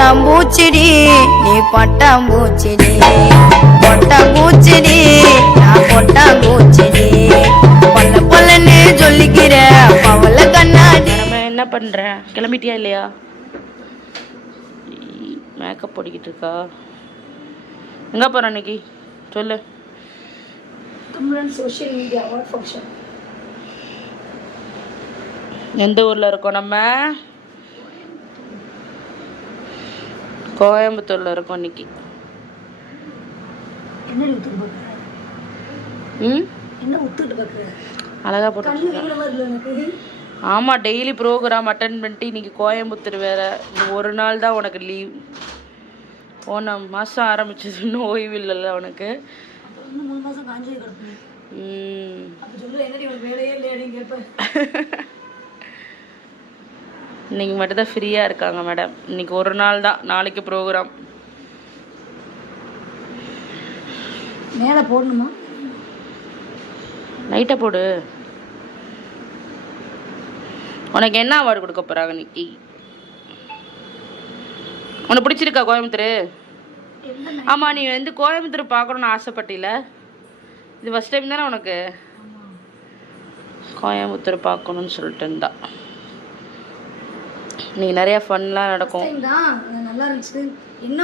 பட்டாம்பூச்சிடி நீ பட்டாம்பூச்சிடி பொட்டாம்பூச்சிடி நான் பொட்டாம்பூச்சிடி பல்ல பல்லன்னு சொல்லிக்கிற பவள கண்ணாடி. நம்ம என்ன பண்ற, கிளம்பிட்டியா இல்லையா? மேக்கப் போட்டுக்கிட்டு இருக்கா. எங்க போற அன்னைக்கு சொல்லு. Social media award function. எந்த ஊர்ல இருக்கோம் நம்ம? கோயம்புத்தூர்ல இருக்கோம் இன்னைக்கு. அழகா போட்டு. ஆமா, டெய்லி ப்ரோக்ராம் அட்டன் பண்ணிட்டு இன்னைக்கு கோயம்புத்தூர் வேற. ஒரு நாள் தான் உனக்கு லீவ். போன மாசம் ஆரம்பிச்சது, இன்னும் ஓய்வு இல்லைல்ல உனக்கு. இன்னைக்கு மட்டும்தான் ஃப்ரீயா இருக்காங்க மேடம். இன்னைக்கு ஒரு நாள் தான், நாளைக்கு ப்ரோக்ராம். மேலே போடணுமா? லைட்டா போடு. உனக்கு என்ன அவார்டு கொடுக்க போறாங்க இன்னைக்கு? உனக்கு பிடிச்சிருக்கா கோயம்புத்தூர்? ஆமா, நீ வந்து கோயம்புத்தூர் பார்க்கணும்னு ஆசைப்பட்டில. இது ஃபர்ஸ்ட் டைம் தானே உனக்கு கோயம்புத்தூர் பார்க்கணும்னு சொல்லிட்டு இருந்தா. இன்னைக்கு நிறைய ஃபன்லாம் நடக்கும். நல்லா இருந்துச்சு. என்ன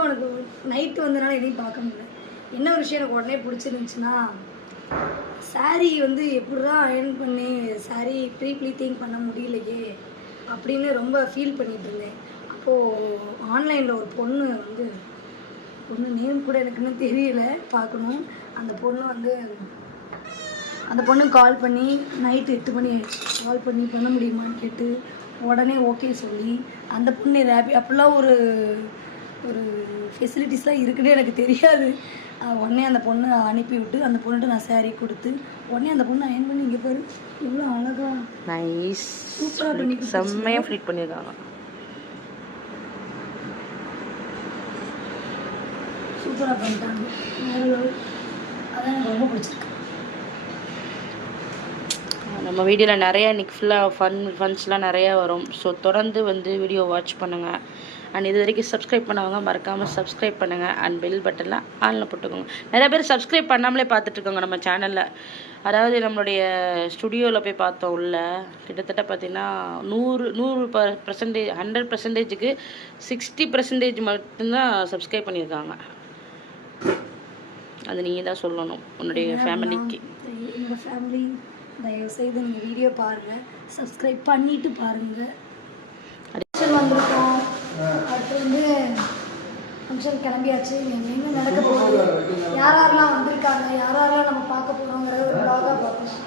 உனக்கு நைட்டு வந்தனால எதையும் பார்க்க முடியல. என்ன ஒரு விஷயம் எனக்கு உடனே பிடிச்சிருந்துச்சுன்னா, சாரீ வந்து எப்படிதான் அயர்ன் பண்ணி சாரீ ப்ளீட்டிங் பண்ண முடியலையே அப்படின்னு ரொம்ப ஃபீல் பண்ணிட்டு இருந்தேன். அப்போது ஆன்லைனில் ஒரு பொண்ணு நேம் கூட எனக்கு இன்னும் தெரியல, பார்க்கணும். அந்த பொண்ணு கால் பண்ணி நைட்டு 8 மணி ஆயிடுச்சு. கால் பண்ணி பண்ண முடியுமான்னு கேட்டு உடனே ஓகே சொல்லி, அந்த பொண்ணு அப்படிலாம் ஒரு ஃபெசிலிட்டிஸ்லாம் இருக்குன்னு எனக்கு தெரியாது. உடனே அந்த பொண்ணு அனுப்பி விட்டு அந்த பொண்ணுகிட்ட நான் சாரீ கொடுத்து உடனே அந்த பொண்ணு அயன் பண்ணி, இங்கே பாரு இவ்வளோ அழகா நைஸ் சூப்பராக பண்ணி செம்மையாக ஃப்ளீட் பண்ணியிருக்காங்க. சூப்பராக பண்ணிட்டாங்க. அதான் எனக்கு ரொம்ப பிடிச்சிருக்கு. நம்ம வீடியோவில் நிறையா இன்றைக்கி ஃபுல்லாக ஃபன்ஸ்லாம் நிறையா வரும். ஸோ தொடர்ந்து வந்து வீடியோ வாட்ச் பண்ணுங்கள். அண்ட் இது வரைக்கும் சப்ஸ்கிரைப் பண்ணவங்க மறக்காமல் சப்ஸ்கிரைப் பண்ணுங்கள். அண்ட் பெல் பட்டன்லாம் ஆனில் போட்டுக்கோங்க. நிறையா பேர் சப்ஸ்கிரைப் பண்ணாமலே பார்த்துட்ருக்கோங்க நம்ம சேனலில். அதாவது நம்மளுடைய ஸ்டுடியோவில் போய் பார்த்தோம் உள்ள, கிட்டத்தட்ட பார்த்திங்கன்னா 100% 100%க்கு 60% மட்டும்தான் சப்ஸ்கிரைப் பண்ணியிருக்காங்க. அது நீங்கள் தான் சொல்லணும் உன்னுடைய ஃபேமிலிக்கு. எங்கள் ஃபேமிலி தயவுசெய்து நீங்கள் வீடியோ பாருங்கள், சப்ஸ்கிரைப் பண்ணிவிட்டு பாருங்கள். வந்திருக்கோம். அடுத்து வந்து ஃபங்க்ஷன் கிளம்பியாச்சு. என்ன நடக்க போகுது, யாரெல்லாம் வந்திருக்காங்க, யாரெல்லாம் நம்ம பார்க்க போகிறோங்கிறது ஒரு வ்ளாகாக பார்க்கலாம்.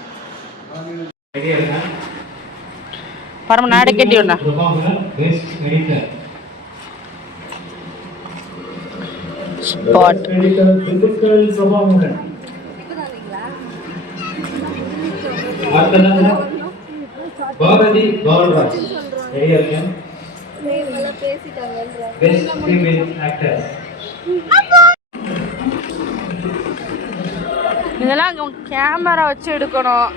பரம நாடை கட்டி ஒண்ணா ஸ்பாட் பாரதி பால்ராஜ் ரெடியா இருக்கேன். Best female actor. இதெல்லாம் அங்கே கேமரா வச்சு எடுக்கணும்.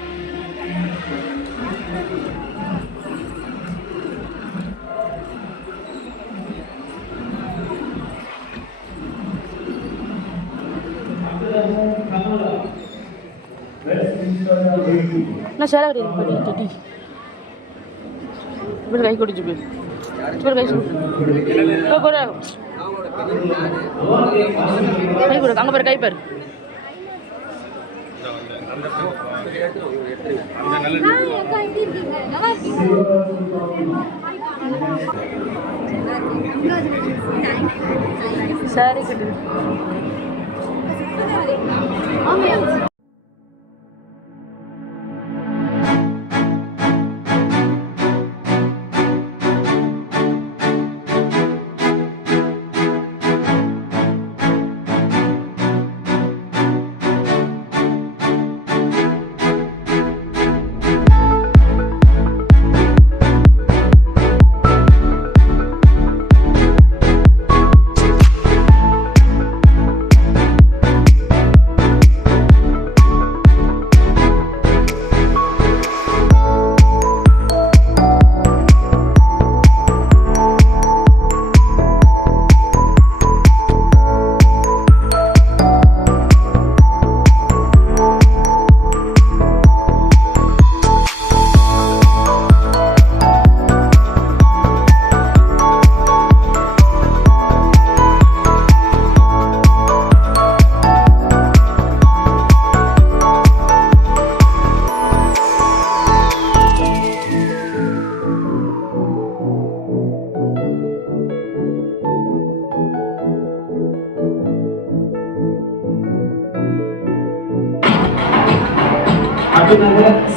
நான் சேலை கட்டி இப்படி கை குடிச்சு போய் கை கொடு அங்கே பாரு, கை பாரு. சாரி கட்டு.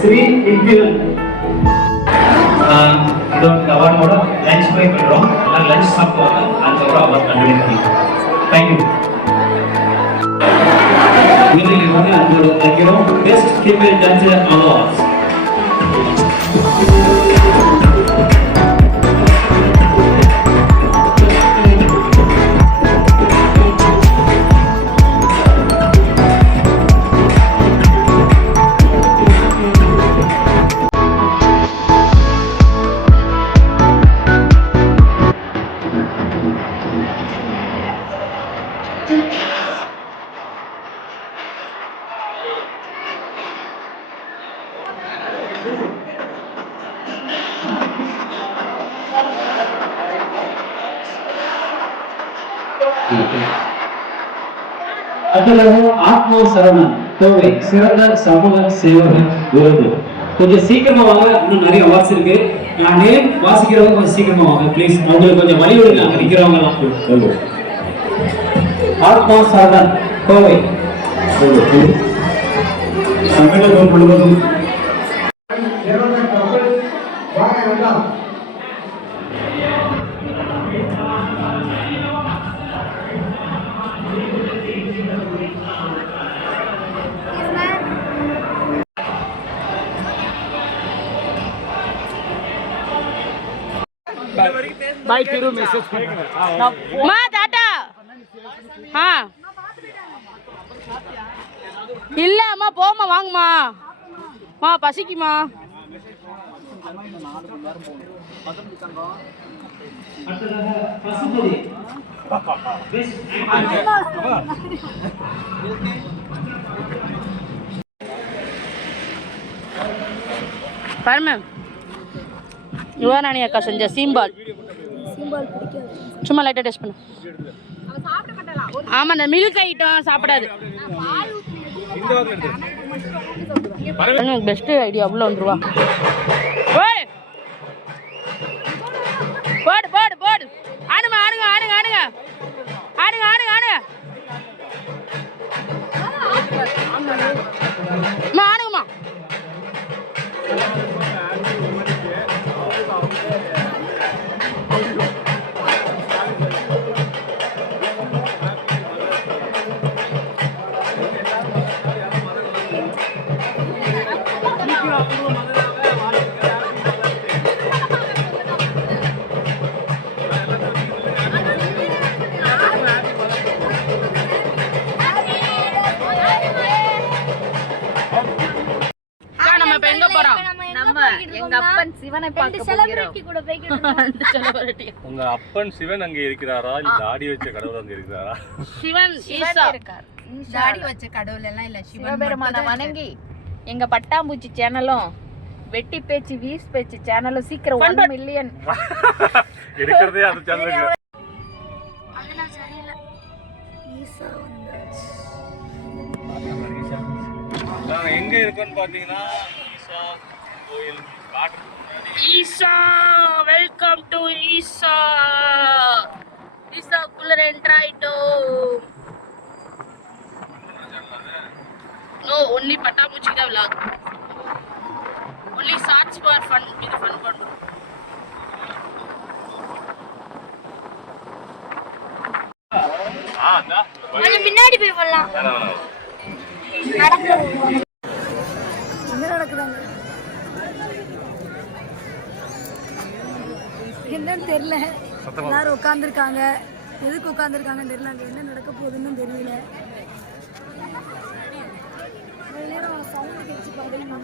ஸ்ரீ இந்தியன் இது இந்த அவார்டோட லஞ்ச் போய் பண்ணுறோம். எல்லாம் லஞ்ச் சாப்பிடுவாங்க, அதுக்கப்புறம் அவார்ட் கண்டினியூ பண்ணிக்கலாம். தேங்க்யூ. வீட்டில் வந்து அன்போடு வைக்கிறோம். Best female dancer awards. அடுத்ததாக ஆத்மா சரவணன் கோவை சிறந்த சமூக சேவகர் விருது. கொஞ்சம் சீக்கிரமா வாங்க, இன்னும் நிறைய அவார்ட்ஸ் இருக்கு. நான் நேம் வாசிக்கிறவங்க கொஞ்சம் சீக்கிரமா வாங்க ப்ளீஸ். அவங்களுக்கு கொஞ்சம் வழி விடுங்க, அங்க நிக்கிறவங்க எல்லாம். ஆத்மா சரவணன் கோவை. தமிழகம் முழுவதும் बाय फिर मैसेज மா டாடா. இல்ல அம்மா போமா, வாங்கம்மா. மா பசிக்குமா. பாரு மேம், யுவராணி அக்கா செஞ்ச சீம்பால். சும்மா லைட்டாக டெஸ்ட் பண்ணு. ஆமாம், இந்த மில்க் ஐட்டம் சாப்பிடாது. Best idea. அவ்வளோ 1 ரூபா. போடு போடு போடு. ஆடுங்க ஆடுங்க ஆடுங்க ஆடுங்க ஆடுங்க ஆடுங்க ஆடுங்க ஆடுங்கம்மா. எங்க அப்பன் சிவனை பார்க்க போகிறோம். உங்க அப்பன் சிவன் அங்க இருக்கிறாரா, இல்ல தாடி வச்ச கடவுள் அங்க இருக்கிறாரா? சிவன் ஈசா இருக்கார். தாடி வச்ச கடவுள் எல்லாம் இல்ல, சிவபெருமானை வணங்கி எங்க பட்டாம்பூச்சி சேனலும் வெட்டி பேச்சு வீஸ் பேச்சு சேனலும் சீக்கிரம் 1 மில்லியன் இருக்கிறதே அது சேனலுக்கு. நாங்க எங்க இருக்கோம்னு பாத்தீங்கன்னா ஈசா கோயில். Isha, welcome to Isha. ஈசாக்குள்ள என்டர் ஆயிட்டோம். நோ, ஒன்லி பட்டாம்பூச்சி தான் vlog. Only shorts for fun. இது ஃபன் பண்றோம். முன்னாடி போய் போடலாம். என்ன நடக்குதாங்க என்னன்னு தெரியல. எல்லாரும் உட்காந்துருக்காங்க. எதுக்கு உட்காந்துருக்காங்கன்னு தெரியல. அங்கே என்ன நடக்க போகுதுன்னு தெரியல. ஒரு நேரம் சவுண்டு கேட்டு பாருங்க.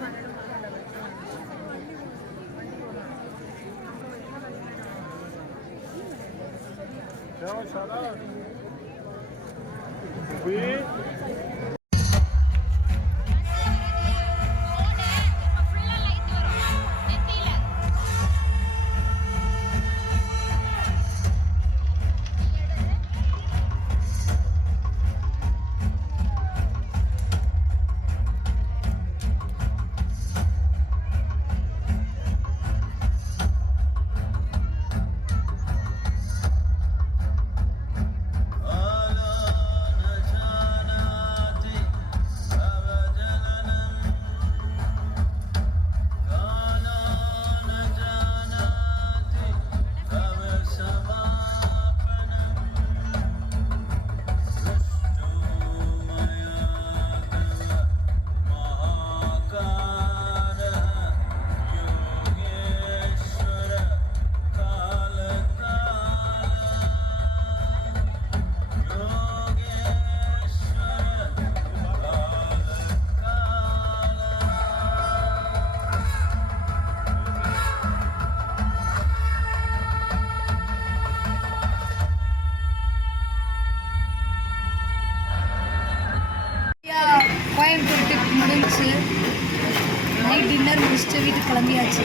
டின்னர் முடிச்சுட்டு வீட்டுக்கு கிளம்பியாச்சு.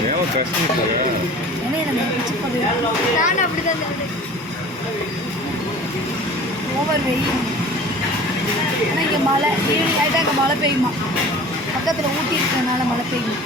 ஏன்னா எனக்கு பிடிச்சி போகுது. நான் அப்படி தான் இருந்தேன். ஓவர் வெயில். ஆனால் இங்கே மழை ஈவினிங் ஆகிட்டா இங்கே மழை பெய்யுமா, பக்கத்தில் ஊட்டி இருக்கிறதுனால மழை பெய்யும்.